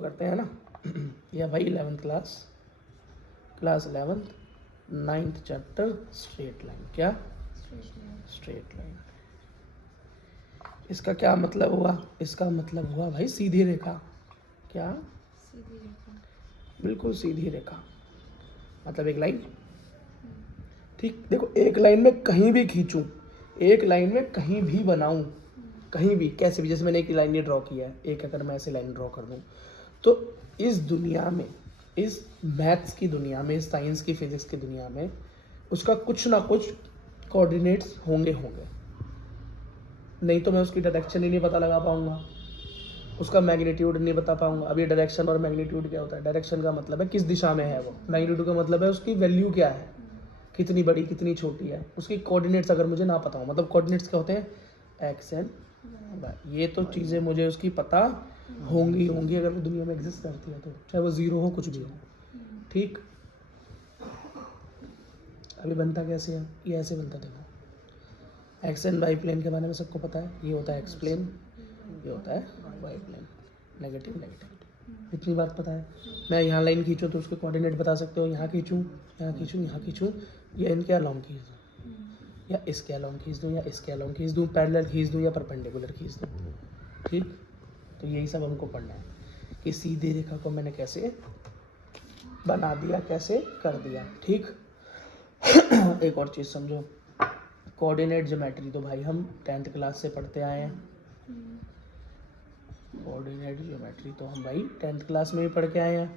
करते हैं ना। या भाई 11th class 11th 9th chapter straight line. क्या स्ट्रेट लाइन? इसका क्या मतलब हुआ? इसका मतलब हुआ भाई सीधी रेखा। क्या? सीधी रेखा। बिल्कुल सीधी रेखा, मतलब एक लाइन। ठीक, देखो एक लाइन में कहीं भी खींचूं, एक लाइन में कहीं भी बनाऊं, कहीं भी कैसे भी, जैसे मैंने एक लाइन ये ड्रॉ किया है, एक अगर मैं ऐसे लाइन ड्रॉ कर दूं, तो इस दुनिया में, इस मैथ्स की दुनिया में, इस साइंस की फिजिक्स की दुनिया में उसका कुछ ना कुछ कोऑर्डिनेट्स होंगे होंगे, नहीं तो मैं उसकी डायरेक्शन ही नहीं पता लगा पाऊंगा, उसका मैग्नीट्यूड नहीं बता पाऊंगा। अभी डायरेक्शन और मैग्नीट्यूड क्या होता है? डायरेक्शन का मतलब है किस दिशा में है वो, मैग्नीट्यूड का मतलब है उसकी वैल्यू क्या है, कितनी बड़ी कितनी छोटी है। उसकी कोऑर्डिनेट्स अगर मुझे ना पता हो, मतलब कोऑर्डिनेट्स क्या होते हैं? X and Y. ये तो चीज़ें मुझे उसकी पता होंगी होंगी अगर वो दुनिया में एग्जिस्ट करती है, तो चाहे वो ज़ीरो हो कुछ भी हो। ठीक, अभी बनता कैसे है? ये ऐसे बनता, देखो एक्स एंड वाई प्लेन के बारे में सबको पता है। ये होता है एक्स प्लेन, ये होता है वाई प्लेन, नेगेटिव नेगेटिव, इतनी बात पता है। मैं यहाँ लाइन खींचूँ तो उसके कोऑर्डिनेट बता सकते हो, यहाँ खींचूँ, यहाँ खींचूँ, यहाँ खींचूँ, या इनके अलॉन्ग खींच दूँ, या इसके अलॉन्ग खींच दूँ, या इसके अलॉन्ग खींच दूँ, पैरेलल खींच दूँ या परपेंडिकुलर खींच दूँ। ठीक, तो यही सब हमको पढ़ना है कि सीधी रेखा को मैंने कैसे बना दिया, कैसे कर दिया। ठीक, एक और चीज़ समझो, कोऑर्डिनेट ज्योमेट्री तो भाई हम 10th क्लास से पढ़ते आए हैं। कोऑर्डिनेट ज्योमेट्री तो हम भाई 10th क्लास में भी पढ़ के आए हैं।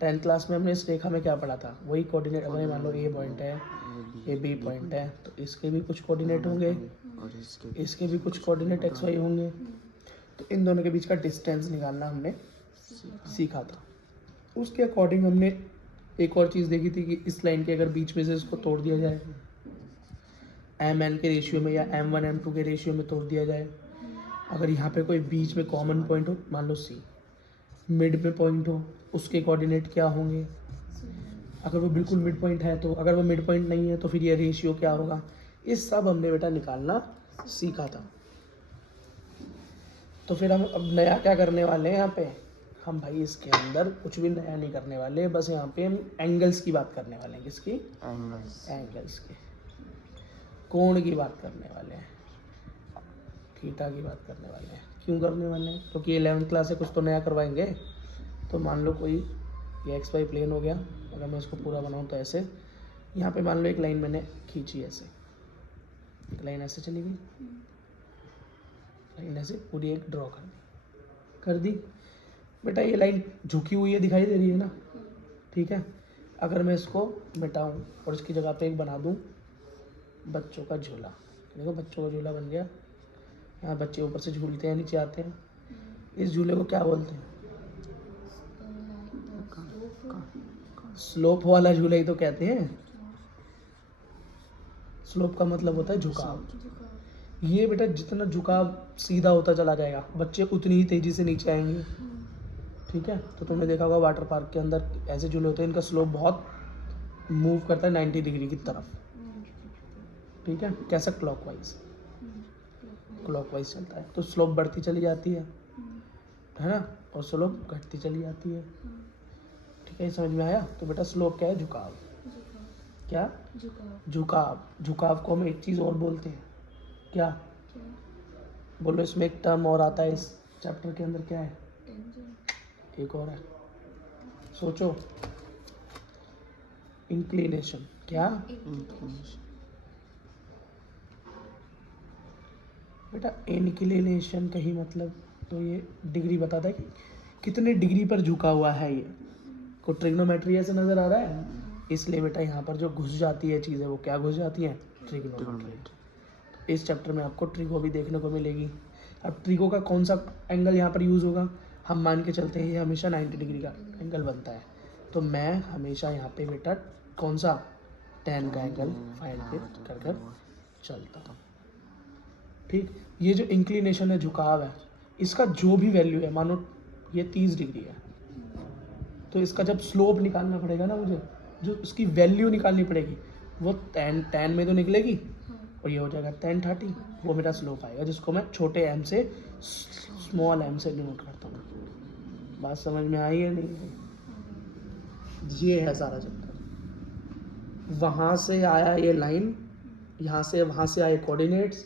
10th क्लास में हमने इस रेखा में क्या पढ़ा था? वही कोऑर्डिनेट। अगर मान लो ए पॉइंट है, ये बी पॉइंट है, तो इसके भी कुछ कोऑर्डिनेट होंगे, इसके भी कुछ कोऑर्डिनेट एक्स वाई होंगे। तो इन दोनों के बीच का डिस्टेंस निकालना हमने सीखा था। उसके अकॉर्डिंग हमने एक और चीज़ देखी थी कि इस लाइन के अगर बीच में से इसको तोड़ दिया जाए, एम एन के रेशियो में या M1 M2 के रेशियो में तोड़ दिया जाए, अगर यहाँ पे कोई बीच में कॉमन पॉइंट हो, मान लो सी, मिड में पॉइंट हो, उसके कोऑर्डिनेट क्या होंगे? अगर वो बिल्कुल मिड पॉइंट है तो, अगर वो मिड पॉइंट नहीं है तो फिर ये रेशियो क्या होगा? इस सब हमने बेटा निकालना सीखा था। तो फिर हम अब नया क्या करने वाले हैं यहाँ पे? हम भाई इसके अंदर कुछ भी नया नहीं करने वाले, बस यहाँ पे हम एंगल्स की बात करने वाले हैं। किसकी? एंगल्स की, कोण की बात करने वाले हैं, थीटा की बात करने वाले हैं। क्यों करने वाले हैं? क्योंकि 11th क्लास से कुछ तो नया करवाएंगे। तो मान लो कोई ये एक्स वाई प्लेन हो गया, अगर मैं इसको पूरा बनाऊँ तो ऐसे, यहाँ पे मान लो एक लाइन मैंने खींची ऐसे, एक लाइन ऐसे चली गई, लाइन ऐसे पूरी एक ड्रॉ कर दी बेटा। ये लाइन झुकी हुई है, दिखाई दे रही है ना? ठीक है, अगर मैं इसको मिटाऊँ और इसकी जगह पे एक बना दूँ बच्चों का झूला, देखो बच्चों का झूला बन गया। यहाँ बच्चे ऊपर से झूलते हैं, नीचे आते हैं। इस झूले को क्या बोलते हैं? स्लोप वाला झूला ही तो कहते हैं। स्लोप का मतलब होता है झुकाव। ये बेटा जितना झुकाव सीधा होता चला जाएगा, बच्चे उतनी ही तेजी से नीचे आएंगे। ठीक है, तो तुमने देखा होगा वाटर पार्क के अंदर ऐसे झूले होते हैं, इनका स्लोप बहुत मूव करता है 90 डिग्री की तरफ। ठीक है, कैसा? क्लॉकवाइज, क्लॉकवाइज चलता है, तो स्लोप बढ़ती चली जाती है ना, और स्लोप घटती चली जाती है। ठीक है, समझ में आया? तो बेटा स्लोप क्या है? झुकाव। क्या? झुकाव। झुकाव को हम एक चीज़ और बोलते हैं, क्या? बोलो, इसमें एक टर्म और आता है इस चैप्टर के अंदर, क्या है? एक और है, सोचो। इंक्लिनेशन। क्या? बेटा इंक्लिनेशन का ही मतलब तो ये डिग्री बताता है कि कितने डिग्री पर झुका हुआ है ये। को ट्रिग्नोमेट्री ऐसे नज़र आ रहा है, इसलिए बेटा यहाँ पर जो घुस जाती है चीज़ें, वो क्या घुस जाती हैं? ट्रिग्नोमेट्री। इस चैप्टर में आपको ट्रिगो भी देखने को मिलेगी। अब ट्रिगो का कौन सा एंगल यहाँ पर यूज़ होगा? हम मान के चलते हैं ये हमेशा 90 डिग्री का एंगल बनता है, तो मैं हमेशा यहाँ पे बेटा कौन सा? 10 का एंगल फाइंड कर चलता हूँ। ठीक, ये जो इंक्लिनेशन है, झुकाव है, इसका जो भी वैल्यू है, मानो ये 30 डिग्री है, तो इसका जब स्लोप निकालना पड़ेगा ना मुझे, जो उसकी वैल्यू निकालनी पड़ेगी, वो 10 में तो निकलेगी, और ये हो जाएगा 1030, वो मेरा स्लोप आएगा, जिसको मैं छोटे m से स्मॉल m से डिनोट करता हूँ। बात समझ में आई है नहीं? ये है सारा चक्कर। वहाँ से आया ये लाइन, यहाँ से वहाँ से आए कोऑर्डिनेट्स,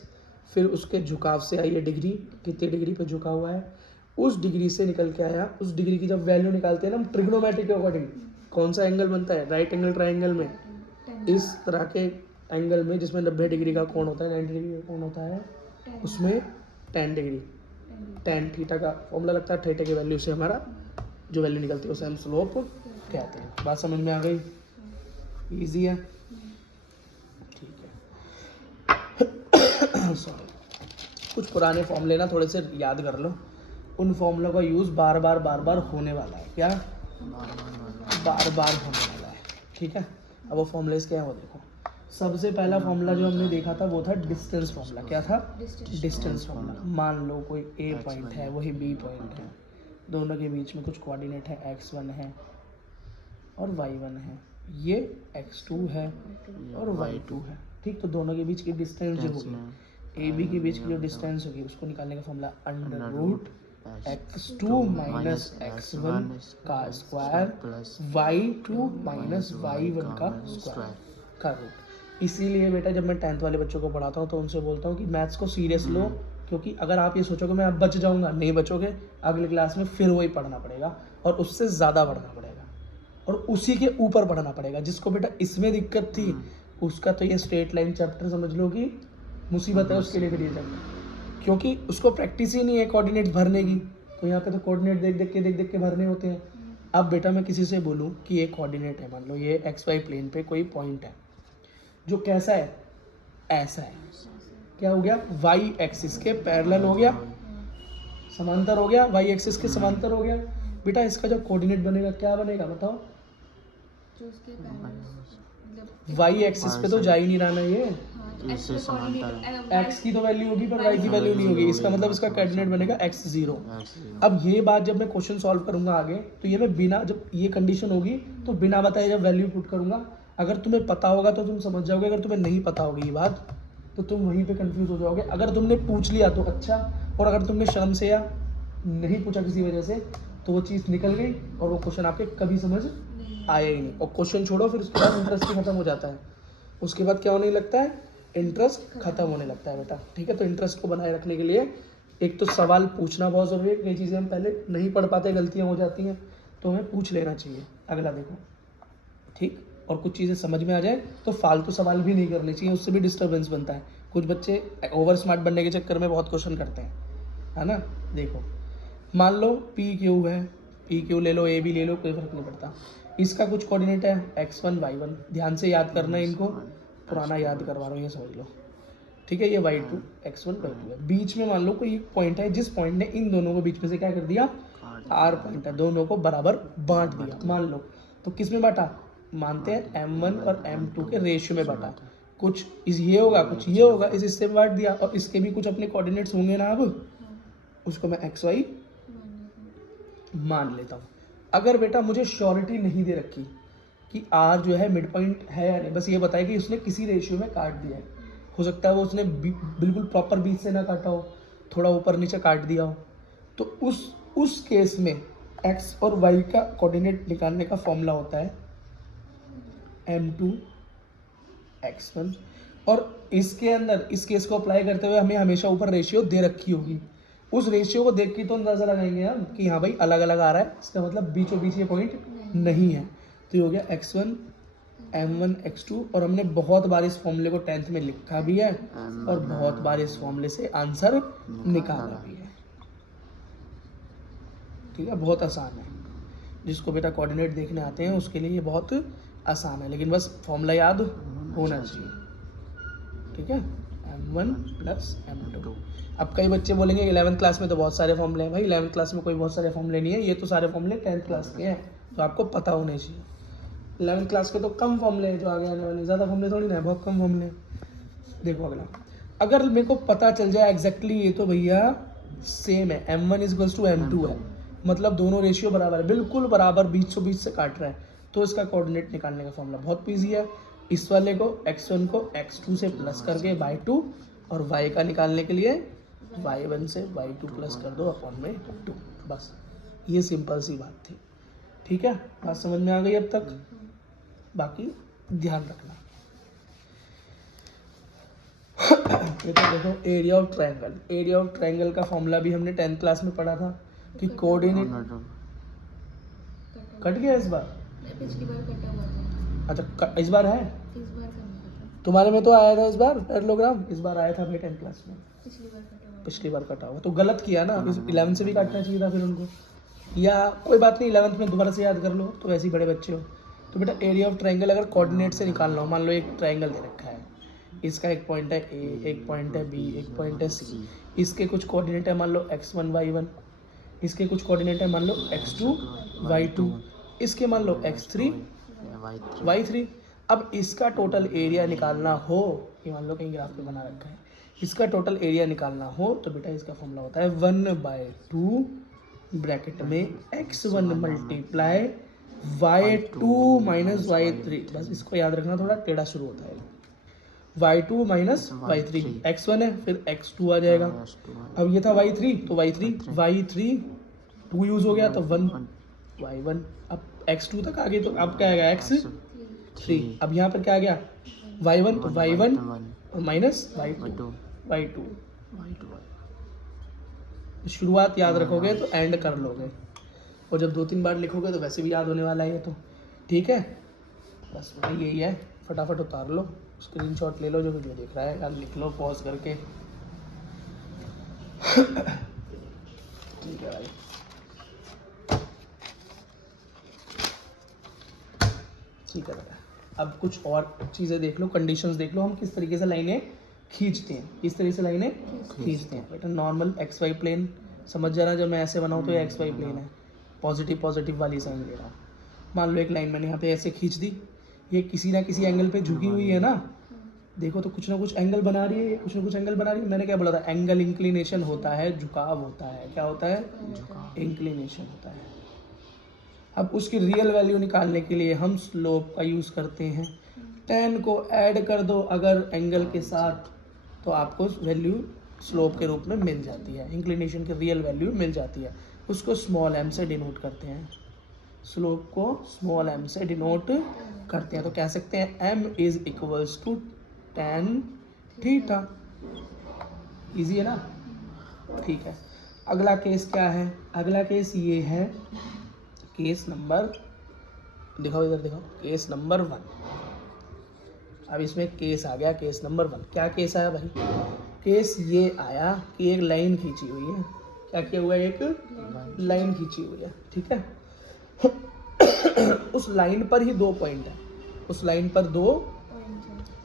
फिर उसके झुकाव से आई ये डिग्री, कितनी डिग्री पे झुका हुआ है, उस डिग्री से निकल के आया। उस डिग्री की जब वैल्यू निकालते हैं ना हम ट्रिग्नोमेट्री के अकॉर्डिंग, कौन सा एंगल बनता है? राइट एंगल ट्राइंगल में इस तरह के एंगल में जिसमें 90 डिग्री का कोण होता है, 90 डिग्री का कोण होता है, उसमें 10 डिग्री, tan थीटा का फॉर्मूला लगता है। थीटा की वैल्यू से हमारा जो वैल्यू निकलती है उसे हम स्लोप कहते हैं। बात समझ में आ गई? इजी है, ठीक है। सॉरी, कुछ पुराने फॉर्मूले ना थोड़े से याद कर लो, उन फॉर्मूलों का यूज़ बार बार होने वाला है। क्या? बार बार होने वाला है, ठीक है। अब वो फॉर्मूलेस क्या है वो देखो। सबसे पहला फॉर्मूला जो हमने देखा था वो था डिस्टेंस फॉर्मूला। क्या था? Distance formula. मान लो कोई ए पॉइंट है, वही बी पॉइंट है, दोनों के बीच में कुछ कोऑर्डिनेट है, x1 है और y1 है, ये x2 है और y2 है, ठीक। तो दोनों के बीच की डिस्टेंस जो होगी, ए बी के बीच की जो डिस्टेंस होगी उसको निकालने का फॉर्मूला √x2 माइनस x1 का स्क्वायर y2 माइनस y1 का स्क्वायर का रूट। इसीलिए बेटा जब मैं 10th वाले बच्चों को पढ़ाता हूँ तो उनसे बोलता हूँ कि मैथ्स को सीरियस लो, क्योंकि अगर आप ये सोचोगे मैं अब बच जाऊँगा, नहीं बचोगे। अगले क्लास में फिर वही पढ़ना पड़ेगा और उससे ज़्यादा पढ़ना पड़ेगा और उसी के ऊपर पढ़ना पड़ेगा। जिसको बेटा इसमें दिक्कत थी उसका तो ये स्ट्रेट लाइन चैप्टर समझ लो कि मुसीबत है उसके लिए फिर ये चैप्टर, क्योंकि उसको प्रैक्टिस ही नहीं है कोऑर्डिनेट भरने की। तो यहाँ पे तो कोऑर्डिनेट देख देख के भरने होते हैं। अब बेटा मैं किसी से बोलूँ कि ये कोऑर्डिनेट है, मान लो ये XY प्लेन पे कोई पॉइंट है जो कैसा है? ऐसा है। क्या हो गया? Y एक्सिस के पैरेलल हो गया, समांतर हो गया, Y एक्सिस के समांतर हो गया। बेटा इसका जो कोऑर्डिनेट बनेगा क्या बनेगा बताओ? जो उसके मतलब Y एक्सिस पे तो जा ही नहीं रहा ना ये, इससे समांतर x की तो वैल्यू होगी पर y की वैल्यू नहीं होगी। इसका मतलब इसका कोऑर्डिनेट बनेगा x0। अब ये बात जब मैं क्वेश्चन सॉल्व करूंगा आगे, तो ये मैं बिना, जब ये कंडीशन होगी तो बिना बताए जब वैल्यू पुट करूंगा, अगर तुम्हें पता होगा तो तुम समझ जाओगे, अगर तुम्हें नहीं पता होगी ये बात तो तुम वहीं पे कंफ्यूज हो जाओगे। अगर तुमने पूछ लिया तो अच्छा, और अगर तुमने शर्म से या नहीं पूछा किसी वजह से तो वो चीज़ निकल गई और वो क्वेश्चन आपके कभी समझ आया ही नहीं। और क्वेश्चन छोड़ो, फिर उसके बाद इंटरेस्ट ही खत्म हो जाता है। उसके बाद क्या होने लगता है? इंटरेस्ट खत्म होने लगता है बेटा, ठीक है। तो इंटरेस्ट को बनाए रखने के लिए एक तो सवाल पूछना बहुत ज़रूरी है। कई चीज़ें हम पहले नहीं पढ़ पाते, गलतियाँ हो जाती हैं, तो हमें पूछ लेना चाहिए। अगला देखो, ठीक। और कुछ चीज़ें समझ में आ जाए तो फालतू सवाल भी नहीं करने चाहिए, उससे भी डिस्टर्बेंस बनता है। कुछ बच्चे ओवर स्मार्ट बनने के चक्कर में बहुत क्वेश्चन करते हैं, है ना। देखो मान लो PQ है, PQ ले लो, AB ले लो, कोई फर्क नहीं पड़ता। इसका कुछ कोऑर्डिनेट है x1 y1, ध्यान से याद करना है इनको, पुराना याद करवा रहा हूँ, ये समझ लो, ठीक है। ये y2 x1 y2 है। बीच में मान लो कोई पॉइंट है जिस पॉइंट ने इन दोनों को बीच में से क्या कर दिया? R पॉइंट है, दोनों को बराबर बांट दिया। मान लो तो किस में बांटा? मानते हैं M1 और M2 के रेशियो में बांटा। कुछ ये होगा, कुछ ये होगा, इस हिस्से में बांट दिया। और इसके भी कुछ अपने कोऑर्डिनेट्स होंगे ना, अब उसको मैं XY मान लेता हूँ। अगर बेटा मुझे श्योरिटी नहीं दे रखी कि R जो है मिड पॉइंट है या नहीं, बस ये बताए कि उसने किसी रेशियो में काट दिया है। हो सकता है वो उसने बिल्कुल प्रॉपर बीच से ना काटा हो, थोड़ा ऊपर नीचे काट दिया हो, तो उस केस में x और y का कोऑर्डिनेट निकालने का फॉर्मूला होता है M2 x1। और इसके अंदर इस केस को अप्लाई करते हुए हमें हमेशा ऊपर रेशियो दे रखी होगी। उस रेशियो को देख के तो अंदाज़ा लगाएंगे हम कि हाँ भाई अलग अलग आ रहा है, इसका मतलब बीचों बीच ये पॉइंट नहीं है। तो ये हो गया x1 M1 x2। और हमने बहुत बार इस फॉर्मूले को 10th में लिखा भी है और बहुत बार इस फॉर्मूले से आंसर निकाला भी है, ठीक है। बहुत आसान है, जिसको बेटा कोऑर्डिनेट देखने आते हैं उसके लिए ये बहुत आसान है, लेकिन बस फॉर्मूला याद होना चाहिए, ठीक है। M1 plus M2। अब कई बच्चे बोलेंगे 11th क्लास में तो बहुत सारे फॉर्मूले हैं। भाई 11th क्लास में कोई बहुत सारे फॉर्मूले नहीं है, ये तो सारे फॉर्मूले 10th क्लास के हैं, तो आपको पता होने चाहिए। 11th क्लास के तो कम फॉर्मूले हैं जो आगे आने वाले, ज़्यादा फॉर्मूले थोड़ी ना है, बहुत कम फॉर्मूले हैं। देखो अगला, अगर मेरे को पता चल जाए एग्जैक्टली ये तो भैया सेम है, M1 = M2 है, मतलब दोनों रेशियो बराबर है, बिल्कुल बराबर, बीचों बीच से काट रहा है, तो इसका कोऑर्डिनेट निकालने का फॉर्मूला बहुत ईजी है। इस वाले को x1 को x2 से प्लस करके y2, और y का निकालने के लिए y1 से y2 प्लस कर दो अपॉन में 2, बस ये सिंपल सी बात थी। ठीक है, बात समझ में आ गई अब तक? बाकी ध्यान रखना। ये तो देखो area of triangle, area of triangle का फॉर्मूला भी हमने 10th क्लास में पढ़ा था कि कोऑर्डिनेट कट गया इस बार। पिछली बार कटा हुआ था, अच्छा इस बार है, इस बार का नहीं कटा, तुम्हारे में तो आया था इस बार पैरेललोग्राम, इस बार आया था भाई 10th क्लास में। पिछली बार कटा हुआ। पिछली बार कटा हुआ तो गलत किया ना, इस 11th से भी काटना चाहिए था फिर उनको, या कोई बात नहीं 11th में दोबारा से याद कर लो, तो वैसे ही बड़े बच्चे हो। तो बेटा एरिया ऑफ ट्रायंगल अगर कोऑर्डिनेट से निकालना हो, मान लो एक ट्रायंगल दे रखा है, इसका एक पॉइंट है ए, एक पॉइंट है बी, एक पॉइंट है सी, इसके कुछ कोऑर्डिनेट है मान लो x1 y1, इसके कुछ कोऑर्डिनेट है मान लो x2 y2, इसके मान लो x3 y3। अब इसका टोटल एरिया निकालना हो, ये मान लो कहीं ग्राफ पे बना रखा है, इसका टोटल एरिया निकालना हो तो बेटा इसका फॉर्मूला होता है 1/2 ब्रैकेट में x1 multiply y2 minus y3। बस इसको याद रखना, थोड़ा टेढ़ा शुरू होता है। y2 माइनस y3, x1 है फिर x2 आ जाएगा। अब ये था y3 तो y3 2 यूज हो गया तो 1 y1। अब x2 तक आ गए तो अब क्या आएगा x3। अब यहाँ पर क्या आ गया y1 तो y1 माइनस y2। शुरुआत याद रखोगे तो एंड कर लोगे, और जब 2-3 बार लिखोगे तो वैसे भी याद होने वाला है ये तो। ठीक है, बस भाई यही है, फटाफट उतार लो, स्क्रीनशॉट ले लो जो वीडियो देख रहा है, यार लिख लो पॉज करके। ठीक है भाई, ठीक है बेटा। अब कुछ और चीज़ें देख लो, कंडीशंस देख लो, हम किस तरीके से लाइनें खींचते हैं, किस तरीके से लाइनें खींचते हैं। बेटा नॉर्मल XY प्लेन समझ जाना, जब मैं ऐसे बनाऊँ तो ये XY प्लेन है, पॉजिटिव वाली साइन ले रहा हूँ। मान लो एक लाइन मैंने यहाँ पे ऐसे खींच दी, ये किसी ना किसी एंगल पे झुकी हुई है ना, देखो तो कुछ ना कुछ एंगल बना रही है, ये कुछ ना कुछ एंगल बना रही है। मैंने क्या बोला था, एंगल इंक्लिनेशन होता है, झुकाव होता है, क्या होता है, इंक्लिनेशन होता है। अब उसकी रियल वैल्यू निकालने के लिए हम स्लोप का यूज़ करते हैं। 10 को ऐड कर दो अगर एंगल के साथ, तो आपको वैल्यू स्लोप के रूप में मिल जाती है, इंक्लिनेशन की रियल वैल्यू मिल जाती है। उसको स्मॉल m से डिनोट करते हैं, स्लोप को स्मॉल m से डिनोट करते हैं। तो कह सकते हैं m is equals to tan theta. Easy है ना? ठीक है, अगला केस क्या है? अगला केस ये है, केस नंबर, दिखाओ इधर दिखाओ, केस नंबर 1। अब इसमें केस आ गया, केस नंबर 1। क्या केस आया भाई? केस ये आया कि एक लाइन खींची हुई है। क्या किया हुआ है? एक लाइन खींची हुई है, ठीक है। उस लाइन पर ही 2 पॉइंट है, उस लाइन पर 2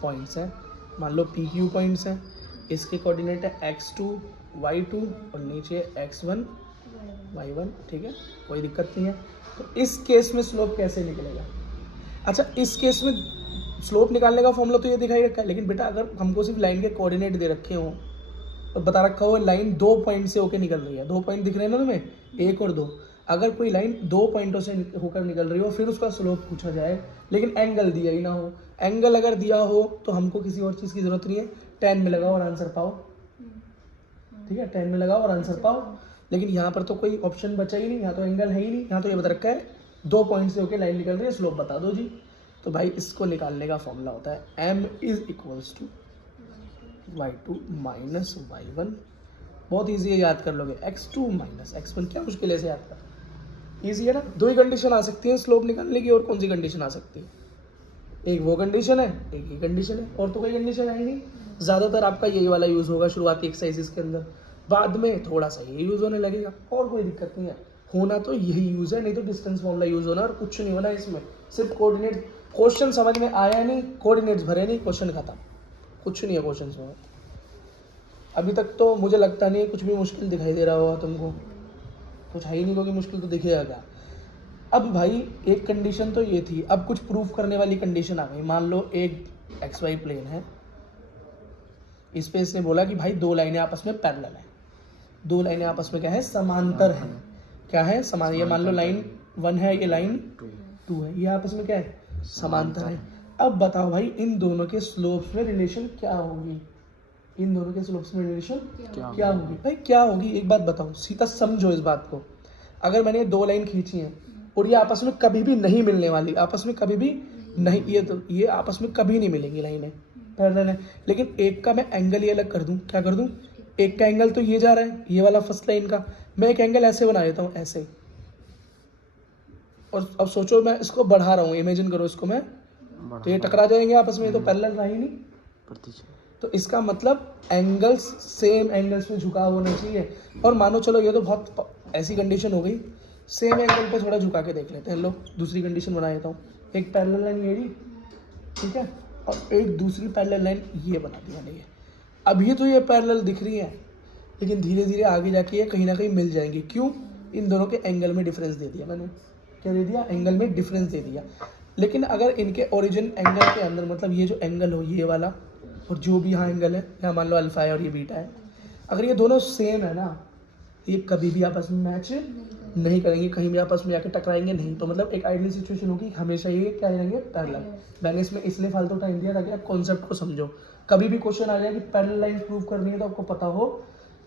पॉइंट्स हैं। मान लो PQ पॉइंट्स हैं, इसके कोऑर्डिनेट है x2 y2 और नीचे x1 y1, ठीक है, कोई दिक्कत नहीं है। तो इस केस में स्लोप कैसे निकलेगा? अच्छा, इस केस में स्लोप निकालने का फॉर्मूला तो ये दिखाई रखा है, लेकिन बेटा अगर हमको सिर्फ लाइन के कोऑर्डिनेट दे रखे हो और बता रखा हो लाइन 2 पॉइंट से होकर निकल रही है, 2 पॉइंट दिख रहे हैं ना तुम्हें, 1 और 2, अगर कोई लाइन 2 पॉइंटों से होकर निकल रही हो फिर उसका स्लोप पूछा जाए, लेकिन एंगल दिया ही ना हो। एंगल अगर दिया हो तो हमको किसी और चीज़ की ज़रूरत नहीं है, 10 में लगाओ और आंसर पाओ, ठीक है, 10 में लगाओ और आंसर पाओ। लेकिन यहाँ पर तो कोई ऑप्शन बचा ही नहीं, यहाँ तो एंगल है ही नहीं, यहाँ तो ये बता रखा है 2 पॉइंट से होकर लाइन निकल रही है, स्लोप बता दो जी। तो भाई इसको निकालने का फॉर्मूला होता है m is equals to y2 minus y1। बहुत ईजी है, याद कर लोगे, x2 माइनस x1। क्या मुश्किल है से याद कर, ईजी है ना। 2 ही कंडीशन आ सकती है स्लोप निकालने की, और कौन सी कंडीशन आ सकती है? एक वो कंडीशन है, एक ही कंडीशन है, और तो कोई कंडीशन है ही नहीं। ज़्यादातर आपका यही वाला यूज़ होगा शुरुआती एक्सरसाइजेस के अंदर, बाद में थोड़ा सा ये यूज़ होने लगेगा, और कोई दिक्कत नहीं है। होना तो यही यूज़ है, नहीं तो डिस्टेंस फॉर्मूला यूज़ होना, और कुछ नहीं होना इसमें, सिर्फ कोऑर्डिनेट। क्वेश्चन समझ में आया नहीं, कोऑर्डिनेट्स भरे नहीं, क्वेश्चन खत्म, कुछ नहीं है क्वेश्चन में। अभी तक तो मुझे लगता नहीं है कुछ भी मुश्किल दिखाई दे रहा होगा तुमको, कुछ है ही नहीं, क्योंकि मुश्किल तो दिखेगा क्या। अब भाई एक कंडीशन तो ये थी, अब कुछ प्रूफ करने वाली कंडीशन आ गई। मान लो एक XY प्लेन है, इस पे इसने बोला कि भाई 2 लाइनें आपस में पैरेलल हैं, 2 लाइनें आपस में क्या है, समांतर हैं। क्या है? समान। ये मान लो लाइन 1 है, ये लाइन 2 है, ये आपस में क्या है, समांतर है। अब बताओ भाई इन दोनों के स्लोप्स में रिलेशन क्या होगी? इन दोनों के स्लोप्स में रिलेशन क्या होगी? भाई क्या होगी, एक बात बताओ, सीधा समझो इस बात को। अगर मैंने ये दो लाइन खींची हैं और ये आपस में कभी भी नहीं मिलने वाली, आपस में कभी भी नहीं, ये आपस में कभी नहीं मिलेंगी लाइनें, पैरेलल है। लेकिन एक का मैं एंगल ये अलग कर दूं, क्या कर दूं, एक का एंगल तो ये जा रहा है, ये वाला फर्स्ट लाइन का, मैं एक एंगल ऐसे बना देता हूँ, ऐसे। और अब सोचो मैं इसको बढ़ा रहा हूँ, इमेजिन करो इसको मैं, तो ये टकरा जाएंगे आपस में, ये तो पैरेलल रहा ही नहीं। तो इसका मतलब एंगल्स सेम एंगल्स में झुकाव होना चाहिए। और मानो चलो ये तो बहुत ऐसी कंडीशन हो गई, सेम एंगल पे थोड़ा झुका के देख लेते हैं। लो दूसरी कंडीशन बना देता हूँ, एक पैरेलल लाइन ये रही, ठीक है, और एक दूसरी पैरेलल लाइन ये बना दी मैंने। ये अभी तो ये पैरेलल दिख रही है, लेकिन धीरे धीरे आगे जाके ये कहीं ना कहीं मिल जाएंगी। क्यों? इन दोनों के एंगल में डिफरेंस दे दिया मैंने। क्या दे दिया? एंगल में डिफरेंस दे दिया। लेकिन अगर इनके ओरिजिन एंगल के अंदर, मतलब ये जो एंगल हो ये वाला और जो भी यहाँ एंगल है, यहाँ मान लो अल्फा है और ये बीटा है, अगर ये दोनों सेम है ना, ये कभी भी आपस में मैच नहीं करेंगे, कहीं भी आपस में जाके टकराएंगे नहीं। तो मतलब एक आइडियल सिचुएशन होगी, हमेशा ये क्या रहेंगे, पैरेलल। मैंने इसमें इसलिए फालतू टाइम दिया ताकि आप कॉन्सेप्ट को समझो। कभी भी क्वेश्चन आ जाए कि पैरेलल लाइन प्रूव करनी है, तो आपको पता हो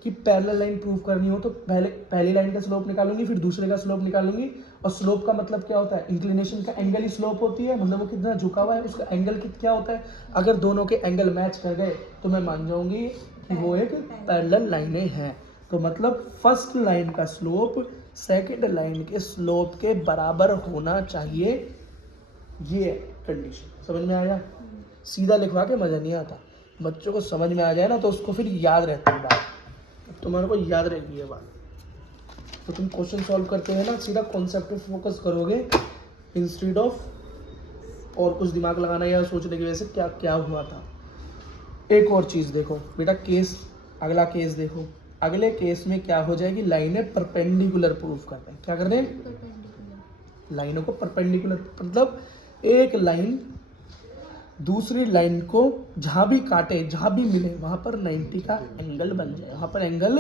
कि पैरेलल लाइन प्रूव करनी हो तो पहली लाइन का स्लोप निकालूंगी, फिर दूसरे का स्लोप निकालूंगी। और स्लोप का मतलब क्या होता है? इंक्लिनेशन का एंगल ही स्लोप होती है, मतलब वो कितना झुका हुआ है उसका एंगल क्या होता है। अगर दोनों के एंगल मैच कर गए तो मैं मान जाऊंगी कि वो एक पैरेलल लाइनें हैं। तो मतलब फर्स्ट लाइन का स्लोप सेकंड लाइन के स्लोप के बराबर होना चाहिए, ये कंडीशन। समझ में आया? सीधा लिखवा के मज़ा नहीं आता, बच्चों को समझ में आ जाए ना तो उसको फिर याद रहती है बात, तुम्हारे को याद रहेगी ये बात। तो तुम क्वेश्चन सॉल्व करते हैं ना, सीधा कॉन्सेप्ट पे फोकस करोगे इंस्टेड ऑफ और कुछ दिमाग लगाना या सोचने की वजह से क्या क्या हुआ था। एक और चीज़ देखो बेटा, केस अगला केस देखो। अगले केस में क्या हो जाएगी, लाइनें परपेंडिकुलर प्रूव करते हैं। क्या कर रहे हैं? परपेंडिकुलर। लाइनों को परपेंडिकुलर, मतलब एक लाइन दूसरी लाइन को जहाँ भी काटे, जहाँ भी मिले, वहाँ पर 90 का एंगल बन जाए, वहाँ पर एंगल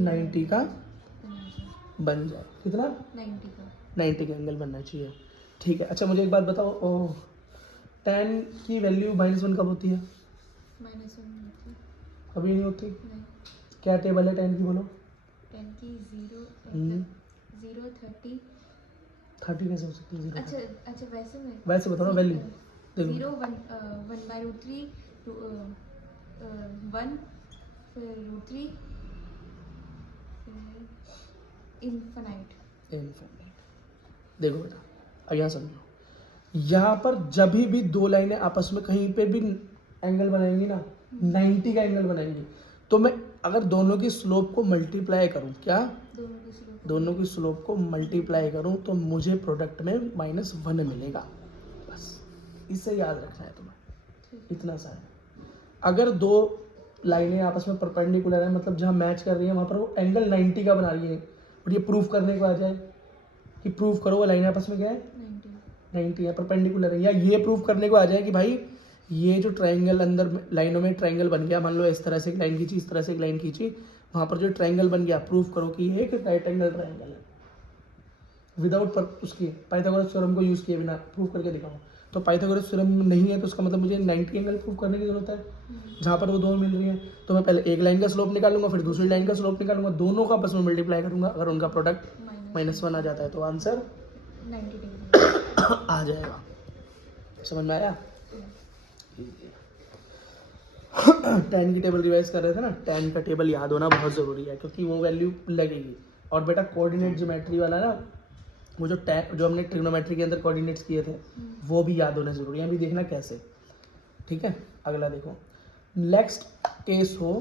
90 का बन जाए। कितना? 90 का एंगल बनना चाहिए। ठीक है, अच्छा मुझे एक बात बताओ, tan की वैल्यू -1 कब होती है? -1 कभी नहीं होती। नहीं। क्या टेबल है tan की, बोलो? 10 की 0 0 30। 30 कैसे हो सकती है? 0 अच्छा वैसे बताओ ना वैल्यू। 0 1/√3 1 फिर √3 इनफाइनाइट। देखो बेटा, अब यहाँ समझो, यहाँ पर जब भी दो लाइनें आपस में कहीं पे भी एंगल बनाएंगी ना, 90 का एंगल बनाएंगी, तो मैं अगर दोनों की स्लोप को मल्टीप्लाई करूँ, क्या दोनों की स्लोप को मल्टीप्लाई करूँ, तो मुझे प्रोडक्ट में -1 मिलेगा। बस इसे याद रखना है तुम्हें, इतना सा है। अगर दो लाइनें आपस में परपेंडिकुलर है, मतलब जहाँ मैच कर रही है वहाँ पर वो एंगल 90 का बना रही है, और ये प्रूफ करने को आ जाए कि प्रूफ करो वो लाइनें आपस में क्या है, 90 है, परपेंडिकुलर है। या ये प्रूफ करने को आ जाए कि भाई ये जो ट्रायंगल अंदर लाइनों में ट्रायंगल बन गया, मान लो इस तरह से एक लाइन खींची, इस तरह से एक लाइन खींची, वहाँ पर जो ट्रायंगल बन गया, प्रूफ करो कि ये एक राइट एंगल ट्रायंगल है, विदाउट उसकी पाइथागोरस थ्योरम को यूज़ किए बिना प्रूफ करके दिखाओ। तो पाइथागोरस थ्योरम नहीं है तो उसका मतलब मुझे 90 एंगल प्रूफ करने की जरूरत है, जहाँ पर वो दोनों मिल रही हैं। तो मैं पहले एक लाइन का स्लोप निकालूंगा, फिर दूसरी लाइन का स्लोप निकालूंगा, दोनों का आपस में मल्टीप्लाई करूंगा। अगर उनका प्रोडक्ट -1 आ जाता है तो आंसर 90 डिग्री आ जाएगा। समझ में आया? tan की टेबल रिवाइज कर रहे थे ना, tan का टेबल याद होना बहुत ज़रूरी है, क्योंकि वो वैल्यू लगेगी। और बेटा कोऑर्डिनेट ज्योमेट्री वाला ना, वो जो हमने ट्रिग्नोमेट्री के अंदर कोऑर्डिनेट्स किए थे, वो भी याद होने ज़रूरी है। अभी देखना कैसे, ठीक है। अगला देखो, नेक्स्ट केस हो,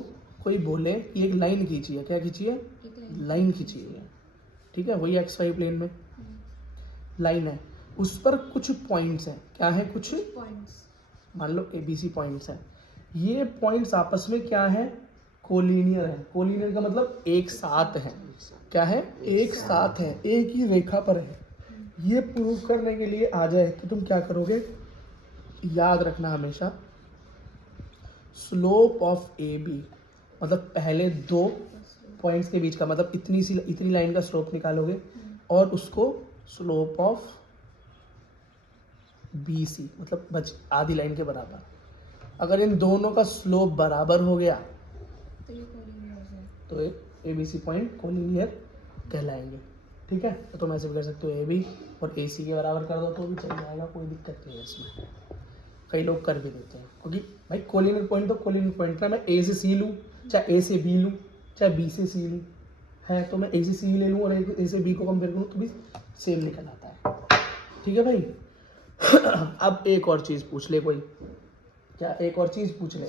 कोई बोले कि एक लाइन खींची है, क्या खींची है? लाइन खींची है, ठीक है, वही XY प्लेन में लाइन है, उस पर कुछ पॉइंट्स हैं। क्या है? कुछ पॉइंट्स, मान लो ABC पॉइंट्स हैं। ये पॉइंट्स आपस में क्या है? कोलिनियर है। कोलिनियर का मतलब एक साथ है। क्या है? एक साथ है, एक ही रेखा पर है। ये प्रूव करने के लिए आ जाए तो तुम क्या करोगे, याद रखना हमेशा, स्लोप ऑफ AB, मतलब पहले दो पॉइंट्स के बीच का, मतलब इतनी लाइन का स्लोप निकालोगे और उसको स्लोप ऑफ BC, मतलब आधी लाइन के बराबर। अगर इन दोनों का स्लोप बराबर हो गया तो ये कोलिनियर है, तो ABC पॉइंट कोलिनियर कहलाएंगे। ठीक है, तो तुम ऐसे भी कर सकते हो ए बी और ए सी के बराबर कर दो तो भी चल जाएगा, कोई दिक्कत नहीं है इसमें। कई लोग कर भी देते हैं क्योंकि भाई कोलिनियर पॉइंट तो कोलिनियर पॉइंट ना, मैं ए से सी लूँ चाहे ए से बी लूँ चाहे बी से सी लूँ, है तो मैं ए से सी ले लूँ और ए से बी को कंपेयर करूँ तो भी सेम निकल आता है। ठीक है भाई। अब एक और चीज़ पूछ ले कोई, क्या एक और चीज़ पूछ ले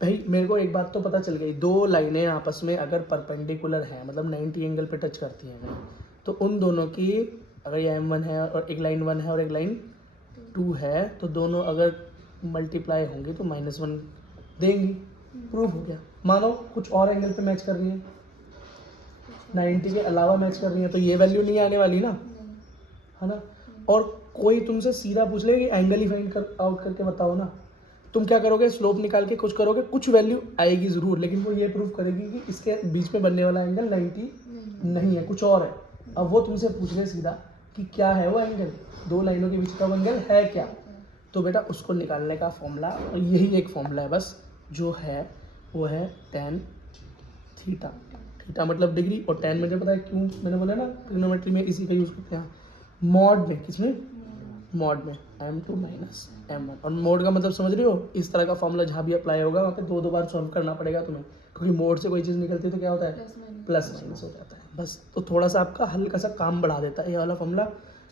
भाई। मेरे को एक बात तो पता चल गई, दो लाइनें आपस में अगर परपेंडिकुलर हैं मतलब 90 एंगल पे टच करती हैं भाई, तो उन दोनों की अगर ये M1 है और एक लाइन 1 है और एक लाइन 2 है, तो दोनों अगर मल्टीप्लाई होंगी तो -1 देंगी। प्रूफ हो गया। मानो कुछ और एंगल पे मैच कर रही है, 90 के अलावा मैच कर रही है, तो ये वैल्यू नहीं आने वाली ना, है ना। और कोई तुमसे सीधा पूछ ले कि एंगल ही फाइंड कर आउट करके बताओ ना, तुम क्या करोगे, स्लोप निकाल के कुछ करोगे, कुछ वैल्यू आएगी ज़रूर, लेकिन वो ये प्रूफ करेगी कि इसके बीच में बनने वाला एंगल 90 नहीं है, कुछ और है। अब वो तुमसे पूछ रहे सीधा कि क्या है वो एंगल, दो लाइनों के बीच का एंगल है क्या, तो बेटा उसको निकालने का फॉर्मूला, और यही एक फॉर्मूला है बस जो है, वो है tan थीटा। थीटा मतलब डिग्री, और tan मुझे पता है क्यों, मैंने बोला ना ट्रिग्नोमेट्री में इसी का यूज़ करते हैं। मॉड में, किसमें, मॉड में m2 माइनस m1, और मोड का मतलब समझ रही हो, इस तरह का फॉर्मूला जहाँ भी अप्लाई होगा वहाँ पे दो बार सॉल्व करना पड़ेगा तुम्हें, क्योंकि मोड से कोई चीज़ निकलती है तो क्या होता है, प्लस माइनस हो जाता है बस। तो थोड़ा सा आपका हल्का सा काम बढ़ा देता है ये वाला फॉर्मूला।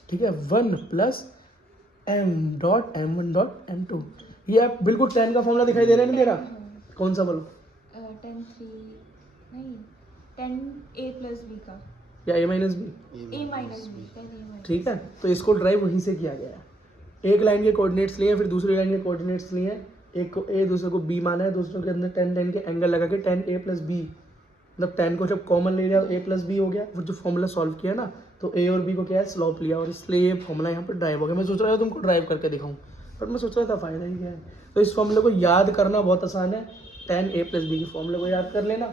ठीक है, 1 plus m dot m1 dot m2, ये आप बिल्कुल tan का फॉर्मूला दिखाई दे रहा है नहीं दे रहा, कौन सा बोलो, tan 3 नहीं, tan a प्लस b का, या a minus B, a minus b, tan a minus. ठीक है। तो इसको ड्राइव वहीं से किया गया है, एक लाइन के कोऑर्डिनेट्स लिए, फिर दूसरी लाइन के कोऑर्डिनेट्स लिए, एक को a दूसरे को b माना है, दूसरों के अंदर tan के एंगल लगा के tan a प्लस बी, मतलब tan को जब कॉमन ले लिया तो a प्लस बी हो गया, फिर जो फॉर्मूला सॉल्व किया ना तो a और b को क्या है, स्लोप लिया, और इसलिए ये फॉर्मूला यहाँ पर ड्राइव हो गया। मैं सोच रहा था तुमको ड्राइव करके दिखाऊं, पर मैं सोच रहा था फ़ायदा ही क्या है। तो इस फॉर्मूले को याद करना बहुत आसान है, tan a प्लस बी के फॉर्मूले को याद कर लेना,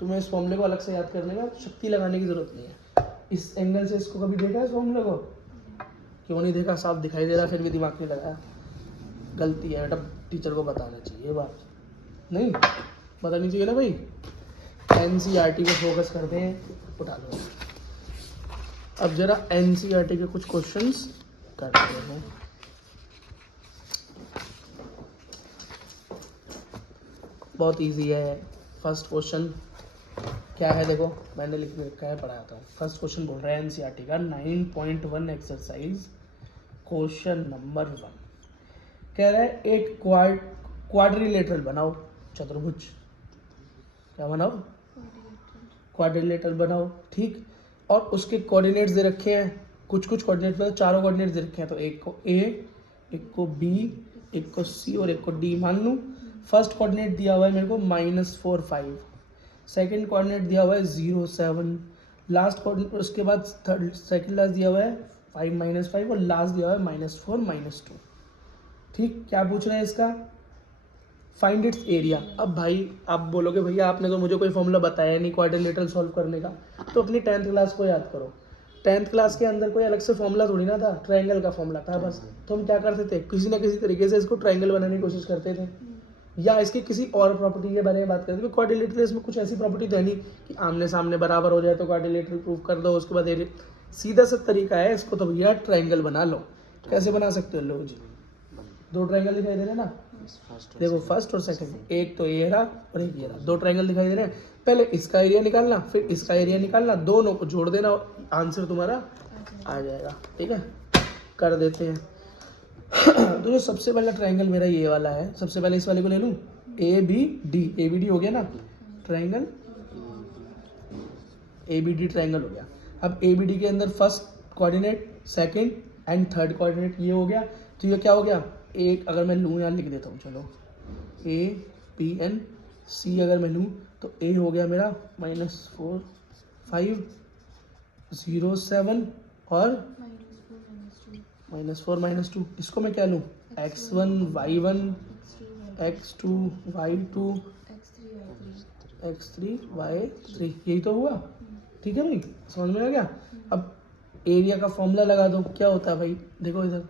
तुम्हें इस फॉर्मूले को अलग से याद करने का शक्ति लगाने की ज़रूरत नहीं है। इस एंगल से इसको कभी देखा है इस फॉर्मूले को, क्यों नहीं देखा, साफ दिखाई दे रहा, फिर भी दिमाग नहीं लगाया, गलती है बेटा, टीचर को बताना चाहिए बात, नहीं बतानी चाहिए ना भाई। NCERT पे फोकस करते हैं, उठा लो। अब जरा NCERT के कुछ क्वेश्चंस करते हैं। बहुत इजी है। फर्स्ट क्वेश्चन क्या है, देखो मैंने लिख रखा है, पढ़ाता हूँ। फर्स्ट क्वेश्चन बोल रहा है NCERT का 9.1 एक्सरसाइज क्वेश्चन नंबर 1, कह रहा है एक क्वाड्रिलेटरल बनाओ, चतुर्भुज, क्या बनाओ, क्वाड्रिलेटरल बनाओ, ठीक। और उसके कोऑर्डिनेट्स दे रखे हैं, कुछ कोऑर्डिनेट्स मतलब चारों कोऑर्डिनेट्स दे रखे हैं, तो एक को A, एक को B, एक को C और एक को D मान लूँ। फर्स्ट कोऑर्डिनेट दिया हुआ है मेरे को -4 5, सेकंड कोऑर्डिनेट दिया हुआ है 0 7, लास्ट कोऑर्डिनेट उसके बाद थर्ड सेकंड लास्ट दिया हुआ है 5 -5 और लास्ट दिया हुआ है -4 -2, ठीक। क्या पूछ रहे हैं इसका, फाइंड इट्स एरिया। अब भाई आप बोलोगे भैया आपने तो मुझे कोई फॉर्मूला बताया नहीं क्वाड्रिलेटरल सॉल्व करने का, तो अपनी 10th क्लास को याद करो। 10th क्लास के अंदर कोई अलग से फॉर्मूला थोड़ी ना था, ट्रायंगल का फॉर्मूला था बस। तो हम क्या करते थे, किसी ना किसी तरीके से इसको ट्रायंगल बनाने की कोशिश करते थे, या इसकी किसी और प्रॉपर्टी के बारे में बात करते थे। क्वाड्रिलेटरल इसमें कुछ ऐसी प्रॉपर्टी तो है नहीं कि आमने सामने बराबर हो जाए तो क्वाड्रिलेटरल प्रूव कर दो, उसके बाद सीधा सा तरीका है इसको, तो भैया ट्रायंगल बना लो। कैसे बना सकते हो, लो जी, दो ट्रायंगल दिखाई दे रहे हैं ना, देखो फर्स्ट और सेकंड, एक तो ये रहा और एक ये रहा, दो ट्रायंगल दिखाई दे रहे हैं। पहले इसका एरिया निकालना, फिर इसका एरिया निकालना, दोनों को जोड़ देना, आंसर तुम्हारा आ जाएगा, ठीक है। कर देते हैं। तो जो सबसे पहला ट्रायंगल मेरा ये वाला है, सबसे पहले इस वाले को ले लूँ, ABD हो गया ना ट्रायंगल, ABD ट्रायंगल हो गया। अब ABD के अंदर first coordinate, second and third coordinate ये हो गया, तो ये क्या हो गया, एक अगर मैं लूँ यहाँ लिख देता हूँ, चलो ABNC अगर मैं लूँ तो A हो गया मेरा -4 5 0 7 और -4 -2, इसको मैं क्या लूँ, x1 y1 x2 y2 x3 y3, यही तो हुआ, ठीक है भाई, समझ में आ गया। अब एरिया का फॉर्मूला लगा दो, क्या होता है भाई, देखो इधर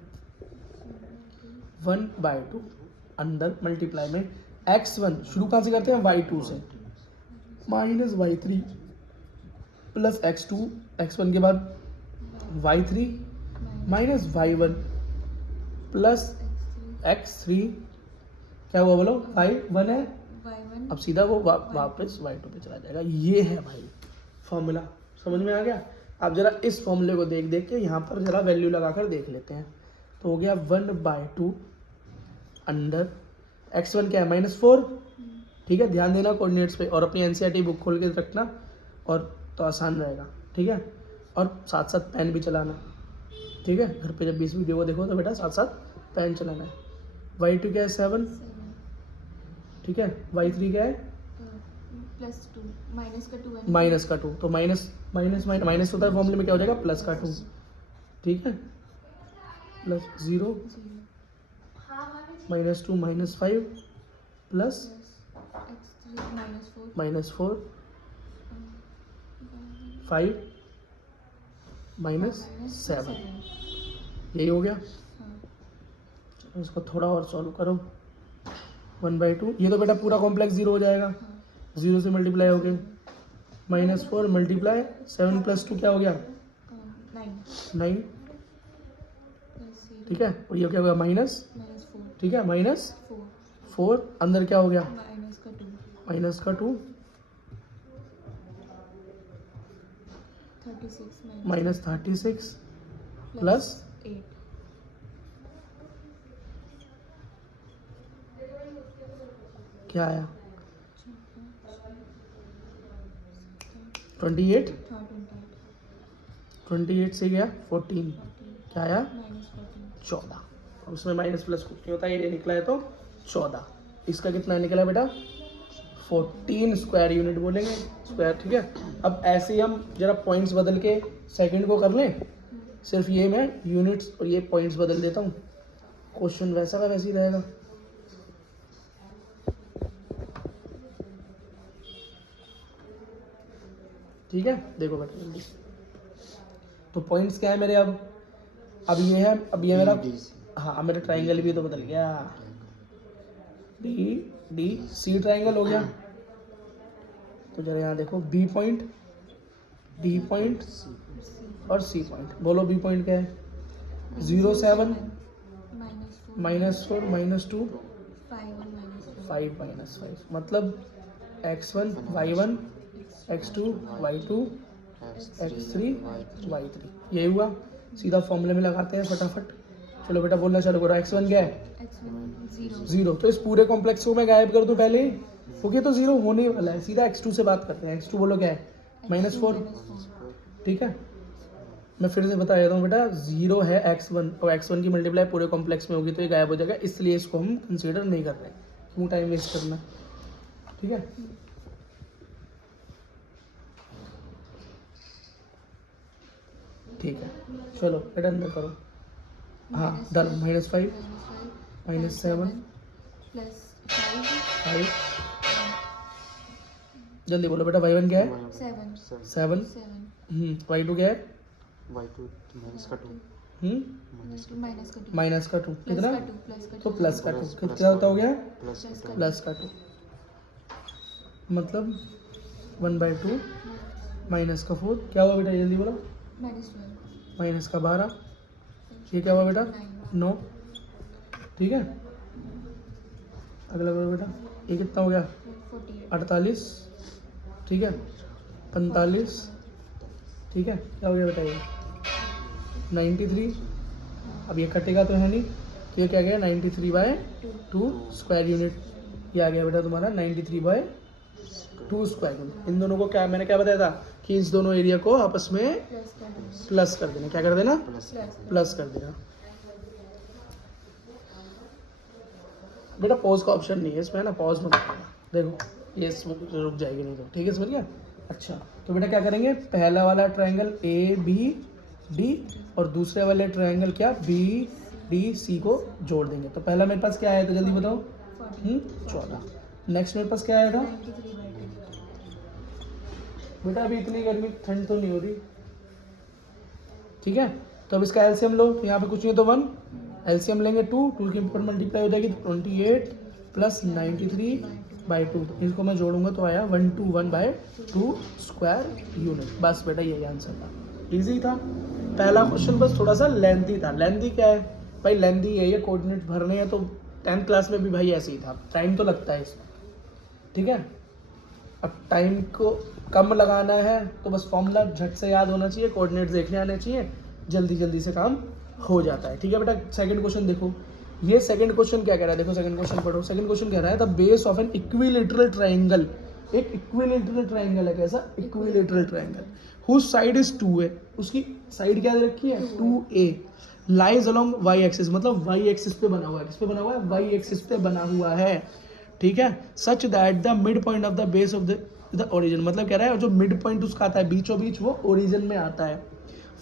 1/2 अंदर मल्टीप्लाई में x1 शुरू कहाँ से करते हैं, y2 से, -y3 प्लस x2, x1 के बाद y3 minus y1 plus x3, क्या हुआ बोलो, y1 है, y1 अब सीधा वो वापस y2 पे चला जाएगा। ये है भाई फॉर्मूला, समझ में आ गया। आप जरा इस फॉर्मूले को देख देख के यहाँ पर जरा वैल्यू लगा कर देख लेते हैं। तो हो गया 1/2 अंडर x1 क्या है -4, ठीक है। ध्यान देना कोऑर्डिनेट्स पे, और अपनी एनसीईआरटी बुक खोल के रखना, और तो आसान रहेगा, ठीक है। और साथ साथ पेन भी चलाना, ठीक है। घर पे जब भी इस वीडियो को देखो तो बेटा साथ साथ पेन चलाना है। y2 क्या है 7, ठीक है। y3 क्या है +2 माइनस का 2 है, माइनस का 2, तो माइनस माइनस माइनस होता है फॉर्मूले में, क्या हो जाएगा प्लस का 2, ठीक है। प्लस 0 -2 -5 प्लस x3 -4 5 -7, यही हो गया। चलो इसको थोड़ा और सॉल्व करो। 1/2, ये तो बेटा पूरा कॉम्प्लेक्स 0 हो जाएगा, 0 से मल्टीप्लाई हो गया, -4 मल्टीप्लाई 7 + 2 क्या हो गया 9, ठीक है। और ये क्या हो गया माइनस, -4 ठीक है, -4 अंदर क्या हो गया माइनस का 2 -36 प्लस 8 क्या आया 28, 28 से गया 14, क्या आया -14 14, उसमें माइनस प्लस कुछ नहीं होता, ये निकला है तो 14। इसका कितना निकला बेटा 14 स्क्वायर यूनिट बोलेंगे, स्क्वायर, ठीक है। अब ऐसे ही हम जरा पॉइंट्स बदल के सेकंड को कर लें, सिर्फ ये मैं यूनिट्स और ये पॉइंट्स बदल देता हूँ, क्वेश्चन वैसा का वैसे ही रहेगा। ठीक है, देखो बेटा जल्दी, तो पॉइंट्स क्या है मेरे, अब ये है, अब ये मेरा, हाँ मेरा ट्राइंगल भी तो बदल गया, डी सी ट्राइंगल हो गया। तो जरा यहाँ देखो, बी पॉइंट, डी पॉइंट और सी पॉइंट, बोलो बी पॉइंट क्या है 0 7 -4 -2 5 -5, मतलब x1 y1 x2 y2 x3 y3, यही हुआ। सीधा फॉर्मूले में लगाते हैं फटाफट। चलो बेटा बोलना चालू करो, x1 क्या है x1 0, तो इस पूरे कॉम्प्लेक्स को मैं गायब कर दूं पहले ही, क्योंकि तो 0 होने ही वाला है। सीधा x2 से बात करते हैं, x2 बोलो क्या है -4, ठीक है। मैं फिर से बता देता हूँ बेटा, 0 है x1, और x1 की मल्टीप्लाई पूरे कॉम्प्लेक्स में होगी तो ये गायब हो जाएगा, इसलिए इसको हम कंसीडर नहीं कर रहे, क्यों टाइम वेस्ट करना, ठीक है। ठीक है, चलो बेटा अंदर करो, हाँ डन। -5 -7 5, जल्दी बोलो बेटा, y1 क्या है 7, y2 क्या है y2 माइनस का 2 माइनस का 2, कितना तो प्लस का 2, कितना होता हो गया प्लस का 2, मतलब 1/2 माइनस का 4, क्या हुआ बेटा जल्दी बोलो, माइनस का 12, ये क्या हुआ बेटा 9, ठीक है। अगला बोलो बेटा, ये कितना हो गया 48, ठीक है 45, ठीक है, क्या हो गया बेटा ये 93, अब ये कटेगा तो है नहीं, ये क्या गया 93/2 स्क्वायर यूनिट, ये आ गया बेटा तुम्हारा 93/2 स्क्वायर यूनिट। इन दोनों को क्या मैंने क्या बताया था कि इस दोनों एरिया को आपस में प्लस कर देना, क्या कर देना प्लस कर देना। बेटा पॉज का ऑप्शन नहीं है इसमें, है ना, पॉज मत करना, देखो ये इसमें रुक जाएगी नहीं तो, ठीक है समझ गया। अच्छा तो बेटा क्या करेंगे, पहला वाला ट्रायंगल ए बी डी और दूसरे वाले ट्रायंगल क्या बी डी सी को जोड़ देंगे। तो पहला मेरे पास क्या आया था जल्दी बताओ 14, नेक्स्ट मेरे पास क्या आया था बेटा, अभी इतनी गर्मी ठंड तो नहीं हो रही, ठीक है। तो अब इसका एलसीएम लो, तो यहाँ पे कुछ नहीं है तो 1, एलसीएम लेंगे 2 के ऊपर मल्टीप्लाई हो जाएगी तो 28 + 93 बाई 2, इसको मैं जोड़ूंगा तो आया 1/2 स्क्वायर यूनिट। बस बेटा यही आंसर था, इजी था। पहला क्वेश्चन बस थोड़ा सा लेंथी था। लेंथी क्या है भाई, लेंथी है, ये कोऑर्डिनेट भरने हैं तो 10th क्लास में भी भाई ऐसे ही था, टाइम तो लगता है इसमें, ठीक है। अब टाइम को कम लगाना है तो बस फॉर्मूला झट से याद होना चाहिए, कोऑर्डिनेट देखने आने चाहिए, जल्दी जल्दी से काम हो जाता है, ठीक है बेटा। सेकंड क्वेश्चन देखो, ये सेकंड क्वेश्चन क्या कह रहा है, देखो सेकंड क्वेश्चन पढ़ो। सेकंड क्वेश्चन कह रहा है the base of an equilateral triangle, एक इक्विलेटरल ट्रायंगल है, कैसा equilateral triangle, whose side is 2a, उसकी साइड क्या दे रखी है 2a, lies along Y axis, मतलब वाई एक्सिस पे बना हुआ है, किस पे बना हुआ है, वाई एक्सिस पे बना हुआ है, ठीक है। Such that the mid point of the base of the origin, मतलब कह रहा है जो मिड पॉइंट उसका आता है बीचों बीच, वो ओरिजिन में आता है।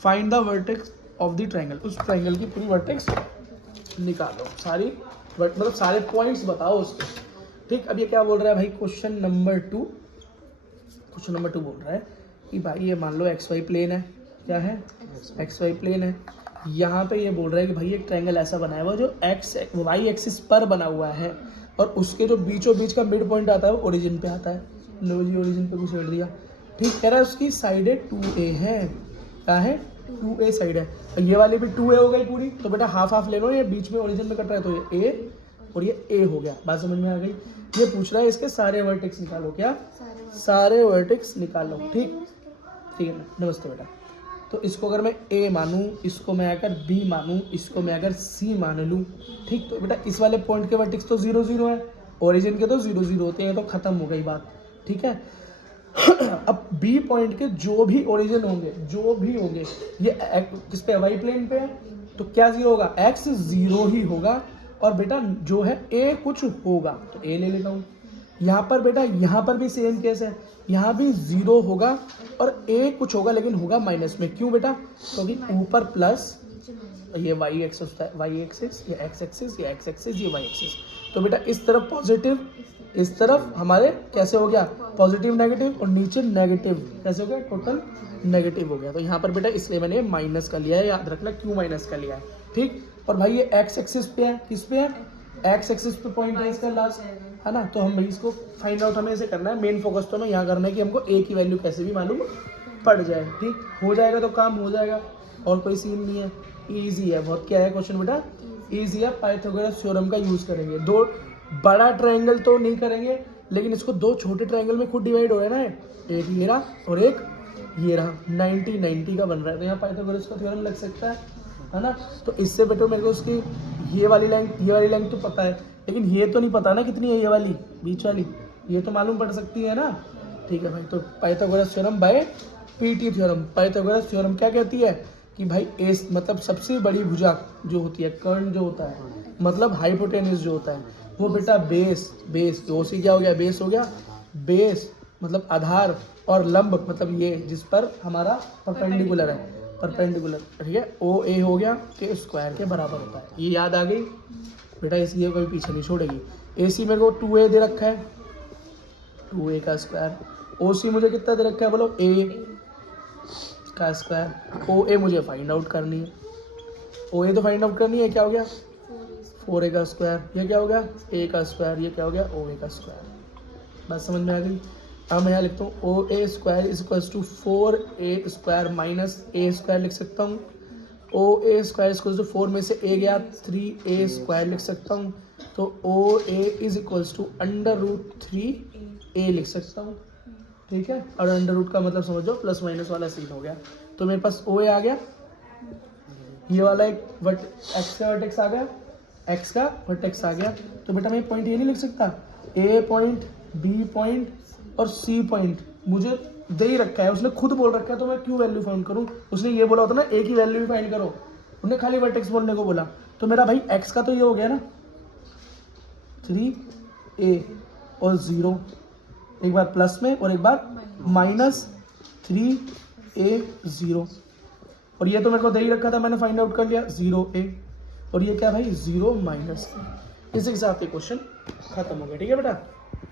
Find the vertex of the triangle, उस ट्रायंगल की पूरी वर्टेक्स निकालो, सारी मतलब सारे पॉइंट्स बताओ उसके, ठीक। अब ये क्या बोल रहा है भाई, क्वेश्चन नंबर 2 बोल रहा है कि भाई ये मान लो एक्स वाई प्लेन है, क्या है एक्स वाई प्लेन है। यहाँ पे ये बोल रहा है कि भाई एक ट्रायंगल ऐसा बनाया हुआ जो एक्स वाई एक्सिस पर बना हुआ है, और उसके जो बीचों बीच का मिड पॉइंट आता है वो ओरिजिन पे आता है। लो जी ओरिजिन पे कुछ दिया, ठीक। कह रहा है उसकी साइडें 2a है, क्या है 2a साइड है, और ये वाली भी 2a हो गई पूरी, तो बेटा हाफ हाफ ले लो, ये बीच में ओरिजिन में कट रहा है तो ये a और ये a हो गया। बात समझ में आ गई। ये पूछ रहा है इसके सारे वर्टेक्स निकालो, क्या सारे वर्टेक्स निकालो, ठीक ठीक है। नमस्ते बेटा। तो इसको अगर मैं a मानूँ, इसको मैं अगर b मानूँ, इसको मैं अगर c मान लूँ, ठीक, तो बेटा इस वाले पॉइंट के वर्टेक्स तो 0 0 है, ओरिजिन के तो 0 0 होते हैं, तो खत्म हो गई बात, ठीक है। अब बी पॉइंट के जो भी ओरिजिन होंगे ये किस पे, वाई प्लेन पे है, तो क्या 0 होगा, एक्स 0 ही होगा, और बेटा जो है ए कुछ होगा तो ए ले लेता हूँ। यहाँ पर बेटा यहाँ पर भी सेम केस है, यहाँ भी 0 होगा और ए कुछ होगा, लेकिन होगा माइनस में, क्यों बेटा, क्योंकि ऊपर प्लस, ये वाई एक्स होता है, वाई एक्सिस, ये एक्स एक्सिस, ये एक्स एक्सिस, ये वाई एक्सिस, तो बेटा इस तरफ पॉजिटिव, इस तरफ हमारे कैसे हो गया पॉजिटिव नेगेटिव, और नीचे नेगेटिव, कैसे हो गया टोटल नेगेटिव हो गया। तो यहाँ पर बेटा इसलिए मैंने माइनस का लिया है, याद रखना क्यों माइनस का लिया है, ठीक। और भाई ये एक्स एक्सिस पे है, किस पे है, एक्स एक्सिस पे पॉइंट है इसका लास्ट, है ना। तो हम भाई इसको फाइंड आउट हमें ऐसे करना है, मेन फोकस तो हमें यहाँ करना है कि हमको ए की वैल्यू कैसे भी मालूम पड़ जाए, ठीक हो जाएगा तो काम हो जाएगा, और कोई सीन नहीं है, ईजी है बहुत। क्या है क्वेश्चन बेटा, ईजी है। पाइथागोरस थ्योरम का यूज़ करेंगे, दो बड़ा ट्रायंगल तो नहीं करेंगे, लेकिन इसको दो छोटे ट्रायंगल में खुद डिवाइड हो रहा है ना, एक ये रहा और एक ये रहा, 90 90 का बन रहा है, तो यहाँ पाइथागोरस का थ्योरम लग सकता है ना। तो इससे बेटर मेरे को उसकी ये वाली लेंथ तो पता है, लेकिन ये तो नहीं पता ना कितनी है, ये वाली बीच वाली, ये तो मालूम पड़ सकती है ना, ठीक है भाई। तो Pythagoras theorem by PT theorem. Pythagoras theorem क्या कहती है कि भाई ए मतलब सबसे बड़ी भुजा जो होती है, कर्ण जो होता है, मतलब हाइपोटेन्यूज जो होता है, वो बेटा बेस तो सी क्या हो गया, बेस हो गया, बेस मतलब आधार, और लंब मतलब ये जिस पर हमारा परपेंडिकुलर है, परपेंडिकुलर, ठीक है। ओ ए हो गया के स्क्वायर के बराबर होता है, ये याद आ गई बेटा, इसलिए कोई पीछे नहीं छोड़ेगी। ए सी मेरे को 2a दे रखा है, 2a का स्क्वायर, ओ सी मुझे कितना दे रखा है बोलो, a का स्क्वायर, ओ ए मुझे फाइंड आउट करनी है, ओ ए तो फाइंड आउट करनी है, क्या हो गया 4a का स्क्वायर, ये क्या हो गया a का स्क्वायर, ये क्या हो गया ओ ए का स्क्वायर। बात समझ में आ गई। अब मैं यहाँ लिखता हूँ O A square is equals to 4a square minus a square लिख सकता हूँ, O A square equals to 4 में से a गया 3a स्क्वायर लिख सकता हूँ, तो ओ ए इज इक्वल्स टू √3a लिख सकता हूँ, ठीक है। और अंडर रूट का मतलब समझो प्लस माइनस वाला सीन हो गया, तो मेरे पास ओ ए आ गया, ये वाला एक एक्स का वर्टेक्स आ गया, एक्स का वर्टेक्स आ गया, तो बेटा मैं पॉइंट ये नहीं लिख सकता, ए पॉइंट बी पॉइंट और सी पॉइंट मुझे दे ही रखा है, उसने खुद बोल रखा है, तो मैं क्यों वैल्यू फाइंड करूँ, उसने ये बोला होता ना ए की वैल्यू भी फाइंड करो, उन्हें खाली वर्टेक्स बोलने को बोला, तो मेरा भाई एक्स का तो ये हो गया ना 3a और 0, एक बार प्लस में और एक बार माइनस 3a 0, और ये तो मेरे को दे ही रखा था, मैंने फाइंड आउट कर लिया 0a, और ये क्या भाई 0 माइनस। इसी के साथ ये क्वेश्चन खत्म हो गया, ठीक है बेटा।